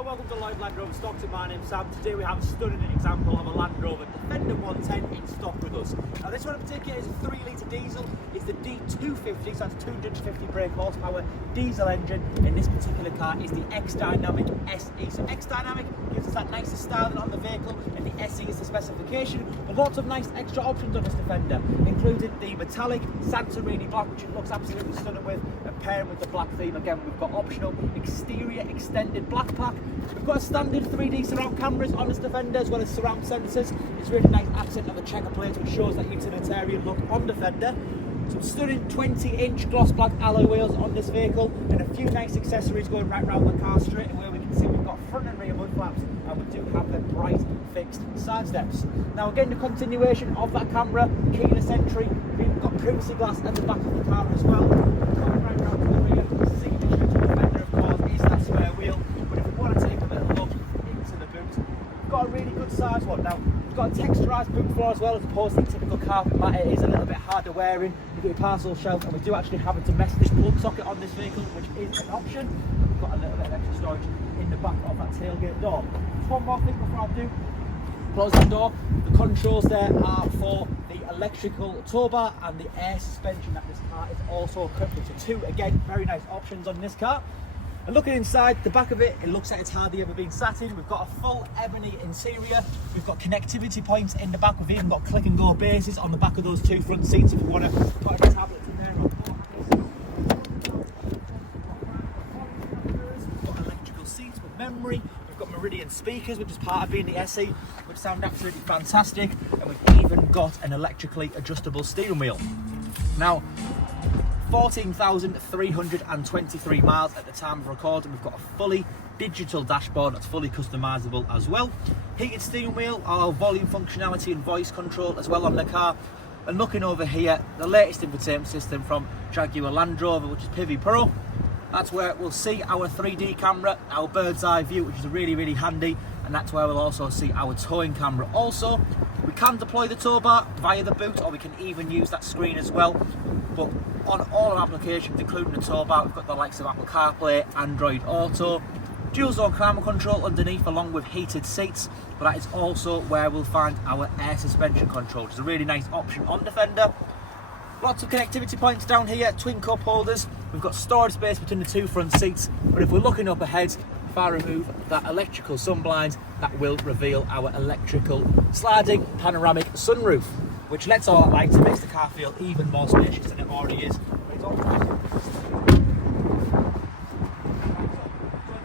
Hello, welcome to Lloyd Land Rover Stockton. My name's Sam. Today we have a stunning example of a Land Rover Defender 110 in stock with us. Now this one in particular is a 3-litre diesel. It's the D250, so that's 250 brake horsepower diesel engine. In this particular car is the X-Dynamic SE. So X-Dynamic gives us that nicer styling on the vehicle, and the SE is the specification. But lots of nice extra options on this Defender, including the metallic Santorini Black, which it looks absolutely stunning with, and pairing with the black theme. Again, we've got optional exterior extended black pack. We've got a standard 3D surround cameras on this Defender, as well as surround sensors. It's really nice accent of the checker plates, which shows that utilitarian look on Defender. Some stunning 20-inch gloss black alloy wheels on this vehicle, and a few nice accessories going right around the car straight away. We can see we've got front and rear mud flaps, and we do have the bright fixed side steps. Now again, the continuation of that camera, keyless entry. We've got privacy glass at the back of the car as well. Coming right round to the rear, signature to the Defender, of course, is that spare wheel. But if we want to take a little look into the boot, we've got a really good size one. Now we've got a texturised boot floor as well, as opposed to the typical carpet mat. It is a little bit harder wearing. You've got your parcel shelf, and we do actually have a domestic plug socket on this vehicle, which is an option. And we've got a little bit of extra storage in the back of that tailgate door. Just one more thing before I do close that door. The controls there are for the electrical Towbar and the air suspension that this car is also equipped with. So two, again, very nice options on this car. And looking inside the back of it, it looks like it's hardly ever been sat in. We've got a full Ebony interior. We've got connectivity points in the back. We've even got click and go bases on the back of those two front seats if you want to put any tablets in there. We've got electrical seats with memory. We've got Meridian speakers, which is part of being the SE, which sound absolutely fantastic. And we've even got an electrically adjustable steering wheel. Now, 14,323 miles at the time of recording. We've got a fully digital dashboard that's fully customisable as well. Heated steering wheel, our volume functionality and voice control as well on the car. And looking over here, the latest infotainment system from Jaguar Land Rover, which is Pivi Pro. That's where we'll see our 3D camera, our bird's eye view, which is really, really handy. And that's where we'll also see our towing camera. Also, we can deploy the tow bar via the boot, or we can even use that screen as well. But on all our applications, including the tow bar, we've got the likes of Apple CarPlay, Android Auto, dual zone climate control underneath, along with heated seats. But that is also where we'll find our air suspension control, which is a really nice option on Defender. Lots of connectivity points down here, twin cup holders. We've got storage space between the two front seats. But if we're looking up ahead, if I remove that electrical sun blind, that will reveal our electrical sliding panoramic sunroof, which lets all that light and makes the car feel even more spacious than it already is. So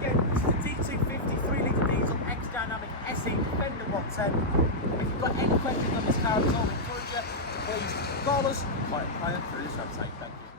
again, this is a D250 3-litre diesel X-Dynamic SE Defender 110. If you've got any questions on this car at all, I encourage you to please call us or inquire through this website. Thank you.